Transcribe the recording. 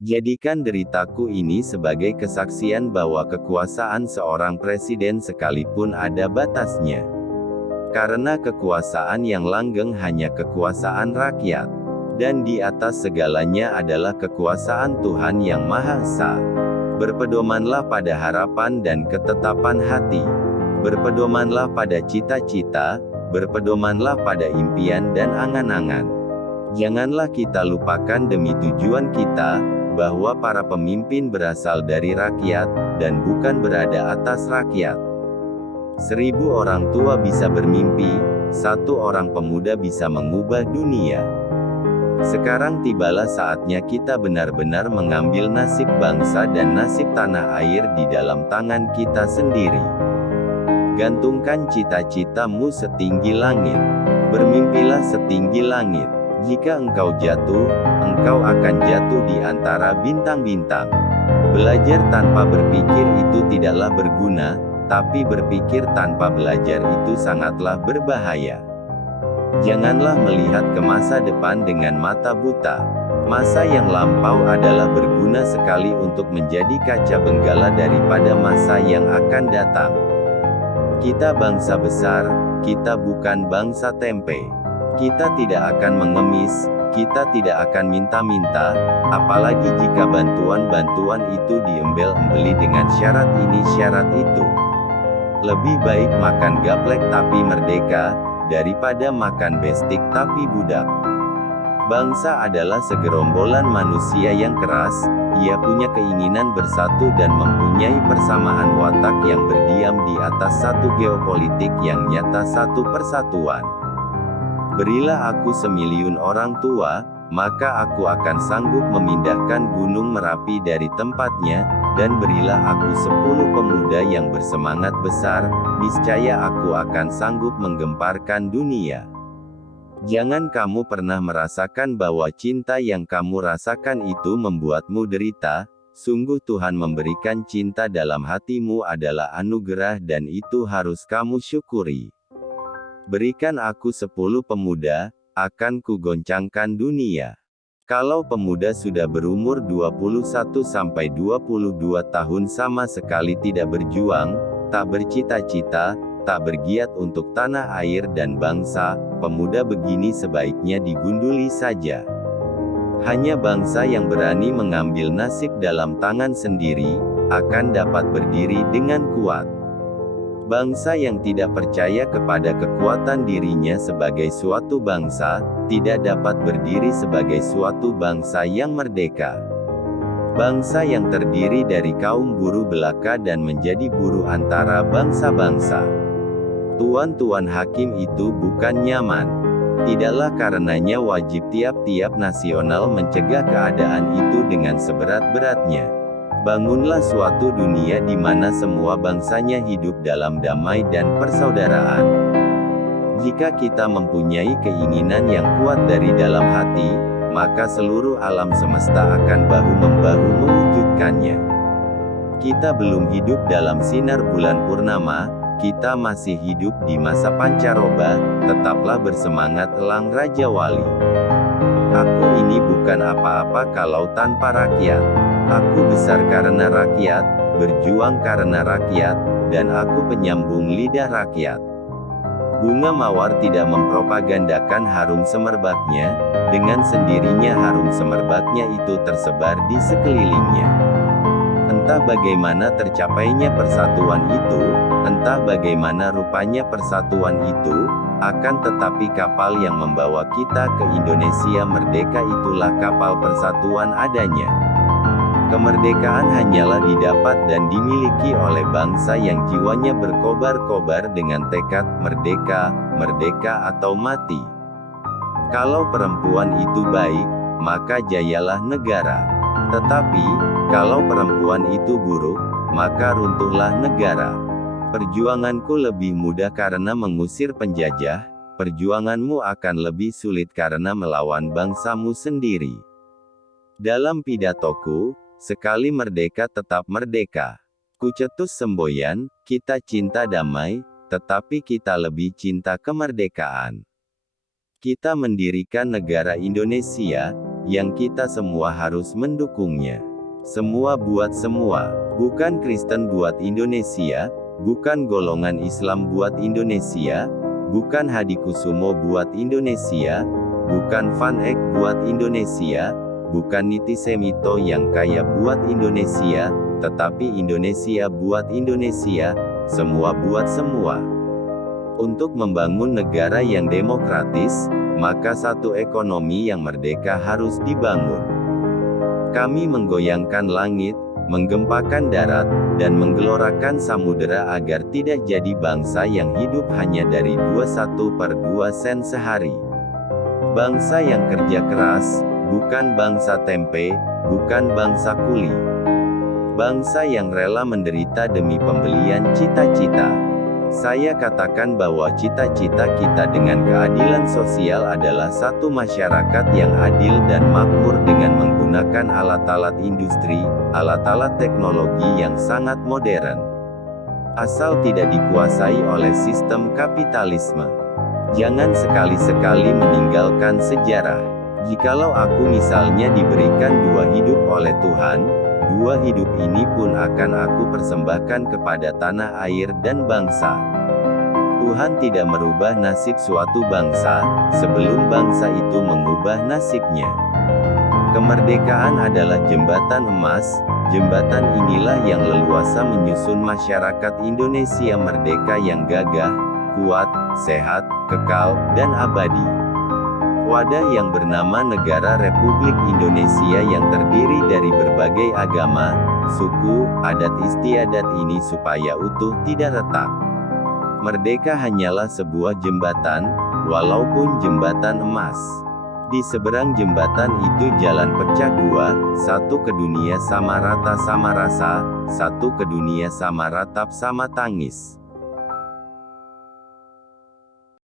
Jadikan deritaku ini sebagai kesaksian bahwa kekuasaan seorang presiden sekalipun ada batasnya. Karena kekuasaan yang langgeng hanya kekuasaan rakyat. Dan di atas segalanya adalah kekuasaan Tuhan yang Maha Esa. Berpedomanlah pada harapan dan ketetapan hati. Berpedomanlah pada cita-cita, berpedomanlah pada impian dan angan-angan. Janganlah kita lupakan demi tujuan kita, bahwa para pemimpin berasal dari rakyat, dan bukan berada atas rakyat. 1000 orang tua bisa bermimpi, 1 orang pemuda bisa mengubah dunia. Sekarang tibalah saatnya kita benar-benar mengambil nasib bangsa dan nasib tanah air di dalam tangan kita sendiri. Gantungkan cita-citamu setinggi langit. Bermimpilah setinggi langit. Jika engkau jatuh, engkau akan jatuh di antara bintang-bintang. Belajar tanpa berpikir itu tidaklah berguna, tapi berpikir tanpa belajar itu sangatlah berbahaya. Janganlah melihat ke masa depan dengan mata buta. Masa yang lampau adalah berguna sekali untuk menjadi kaca benggala daripada masa yang akan datang. Kita bangsa besar, kita bukan bangsa tempe. Kita tidak akan mengemis, kita tidak akan minta-minta, apalagi jika bantuan-bantuan itu diembel-embeli dengan syarat ini syarat itu. Lebih baik makan gaplek tapi merdeka, daripada makan bestik tapi budak. Bangsa adalah segerombolan manusia yang keras, ia punya keinginan bersatu dan mempunyai persamaan watak yang berdiam di atas satu geopolitik yang nyata, satu persatuan. Berilah aku 1.000.000 orang tua, maka aku akan sanggup memindahkan gunung Merapi dari tempatnya, dan berilah aku 10 pemuda yang bersemangat besar, niscaya aku akan sanggup menggemparkan dunia. Jangan kamu pernah merasakan bahwa cinta yang kamu rasakan itu membuatmu derita, sungguh Tuhan memberikan cinta dalam hatimu adalah anugerah dan itu harus kamu syukuri. Berikan aku 10 pemuda, akan kugoncangkan dunia. Kalau pemuda sudah berumur 21-22 tahun sama sekali tidak berjuang, tak bercita-cita, tak bergiat untuk tanah air dan bangsa, pemuda begini sebaiknya digunduli saja. Hanya bangsa yang berani mengambil nasib dalam tangan sendiri, akan dapat berdiri dengan kuat. Bangsa yang tidak percaya kepada kekuatan dirinya sebagai suatu bangsa, tidak dapat berdiri sebagai suatu bangsa yang merdeka. Bangsa yang terdiri dari kaum buruh belaka dan menjadi buruh antara bangsa-bangsa. Tuan-tuan hakim itu bukan nyaman. Tidaklah karenanya wajib tiap-tiap nasional mencegah keadaan itu dengan seberat-beratnya. Bangunlah suatu dunia di mana semua bangsanya hidup dalam damai dan persaudaraan. Jika kita mempunyai keinginan yang kuat dari dalam hati, maka seluruh alam semesta akan bahu-membahu mewujudkannya. Kita belum hidup dalam sinar bulan purnama, kita masih hidup di masa pancaroba, tetaplah bersemangat elang Raja Wali. Aku ini bukan apa-apa kalau tanpa rakyat. Aku besar karena rakyat, berjuang karena rakyat, dan aku penyambung lidah rakyat. Bunga mawar tidak mempropagandakan harum semerbaknya, dengan sendirinya harum semerbaknya itu tersebar di sekelilingnya. Entah bagaimana tercapainya persatuan itu, entah bagaimana rupanya persatuan itu, akan tetapi kapal yang membawa kita ke Indonesia merdeka itulah kapal persatuan adanya. Kemerdekaan hanyalah didapat dan dimiliki oleh bangsa yang jiwanya berkobar-kobar dengan tekad merdeka, merdeka atau mati. Kalau perempuan itu baik, maka jayalah negara. Tetapi, kalau perempuan itu buruk, maka runtuhlah negara. Perjuanganku lebih mudah karena mengusir penjajah, perjuanganmu akan lebih sulit karena melawan bangsamu sendiri. Dalam pidatoku, sekali merdeka tetap merdeka. Kucetus semboyan, kita cinta damai, tetapi kita lebih cinta kemerdekaan. Kita mendirikan negara Indonesia, yang kita semua harus mendukungnya. Semua buat semua, bukan Kristen buat Indonesia, bukan golongan Islam buat Indonesia, bukan Hadikusumo buat Indonesia, bukan Van Eck buat Indonesia, bukan Niti Semito yang kaya buat Indonesia, tetapi Indonesia buat Indonesia, semua buat semua. Untuk membangun negara yang demokratis, maka satu ekonomi yang merdeka harus dibangun. Kami menggoyangkan langit, menggempakan darat, dan menggelorakan samudera agar tidak jadi bangsa yang hidup hanya dari 21/2 sen sehari. Bangsa yang kerja keras, bukan bangsa tempe, bukan bangsa kuli. Bangsa yang rela menderita demi pembelian cita-cita. Saya katakan bahwa cita-cita kita dengan keadilan sosial adalah satu masyarakat yang adil dan makmur dengan menggunakan alat-alat industri, alat-alat teknologi yang sangat modern. Asal tidak dikuasai oleh sistem kapitalisme. Jangan sekali-sekali meninggalkan sejarah. Jikalau aku misalnya diberikan 2 hidup oleh Tuhan, 2 hidup ini pun akan aku persembahkan kepada tanah air dan bangsa. Tuhan tidak merubah nasib suatu bangsa, sebelum bangsa itu mengubah nasibnya. Kemerdekaan adalah jembatan emas, jembatan inilah yang leluasa menyusun masyarakat Indonesia merdeka yang gagah, kuat, sehat, kekal, dan abadi. Wadah yang bernama Negara Republik Indonesia yang terdiri dari berbagai agama, suku, adat istiadat ini supaya utuh tidak retak. Merdeka hanyalah sebuah jembatan, walaupun jembatan emas. Di seberang jembatan itu jalan pecah 2, satu ke dunia sama rata sama rasa, satu ke dunia sama ratap sama tangis.